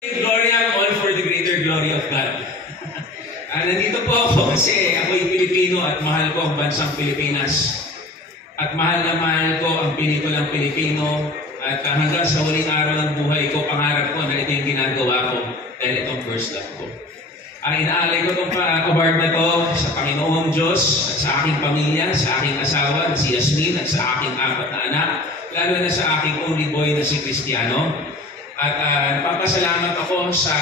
Gloria, all for the greater glory of God. Nandito po ako kasi ako'y Pilipino at mahal ko ang bansang Pilipinas. At mahal na mahal ko ang pelikulang Pilipino. At hanggang sa huling araw ng buhay ko, pangarap ko na ito yung ginagawa ko dahil itong first love ko. Inaalay ko itong award na to sa Panginoong Diyos at sa aking pamilya, sa aking asawa na si Yasmin at sa aking 4 na anak, lalo na sa aking only boy na si Cristiano. At napapasalamat ako sa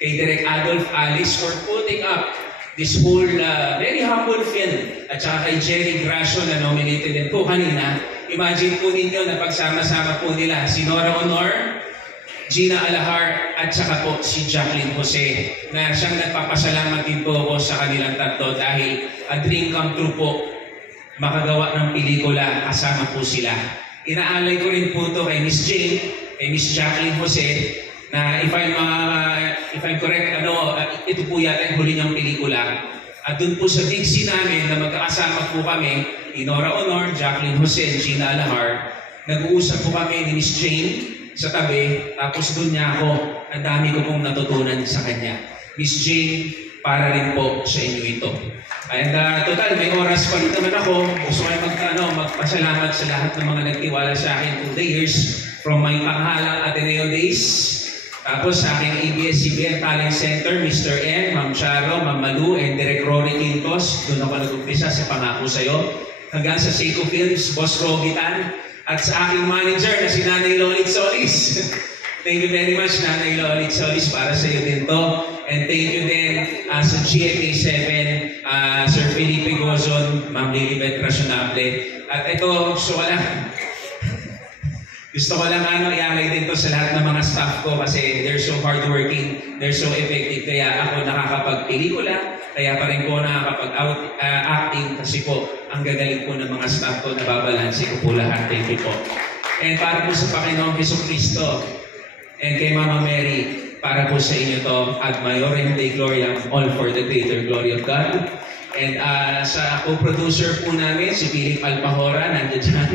kay Direk Adolf Alice for putting up this whole very humble film. At saka kay Jerry Gracio na nominated din po kanina. Imagine po ninyo na pagsama-sama po nila si Nora Honor, Gina Alahar, at saka po si Jacqueline Jose na siyang nagpapasalamat din po ako sa kanilang tatlo dahil a dream come true po makagawa ng pelikula kasama po sila. Inaalay ko rin po ito kay Miss Jane, kay Miss Jacqueline Jose, na if I'm correct, ito po yata yung huli niyang pelikula. At dun po sa big scene namin na magkakasama po kami, ni Nora Honor, Jacqueline Jose, Gina Alahar, nag-uusap po kami ni Miss Jane sa tabi, tapos dun niya ako, ang dami ko pong natutunan sa kanya. Miss Jane, para rin po sa inyo ito. And total, may oras pa rin naman ako. Gusto ko magpasalamat sa lahat ng mga nagtiwala sa akin through the years, from my panghalang Ateneo days, tapos sa aking ABS-CBN Talent Center, Mr. M, Ma'am Charo, Ma'am Malu, and Direk Rory Quintos. Doon ako nag-umpisa sa Pangako Sa'yo. Hanggang sa Seiko Films, Boss Rogitan, at sa aking manager na si Nanay Lolit Solis. Thank you very much, Nanay Lolit Solis, para sa iyo din to. And thank you din sa GMA7, Sir Felipe Gozon, Ma'am Lilibet Racionable. At ito, gusto ko lang i-alay din to sa lahat ng mga staff ko kasi they're so hardworking, they're so effective. Kaya ako nakakapag-pelikula, kaya pa rin po nakakapag-acting kasi po ang gagaling po ng mga staff ko, nababalansi ko po lahat. Thank you po. And para po sa Panginoong Jesucristo and kay Mama Mary, para po sa inyo to, Ad Maiorem Dei Gloriam, all for the greater glory of God. And sa co-producer po namin, si Philip Alpahora, nandiyan dyan.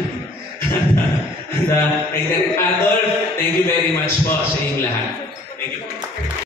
And kay Direk Adolf, thank you very much po sa inyong lahat. Thank you.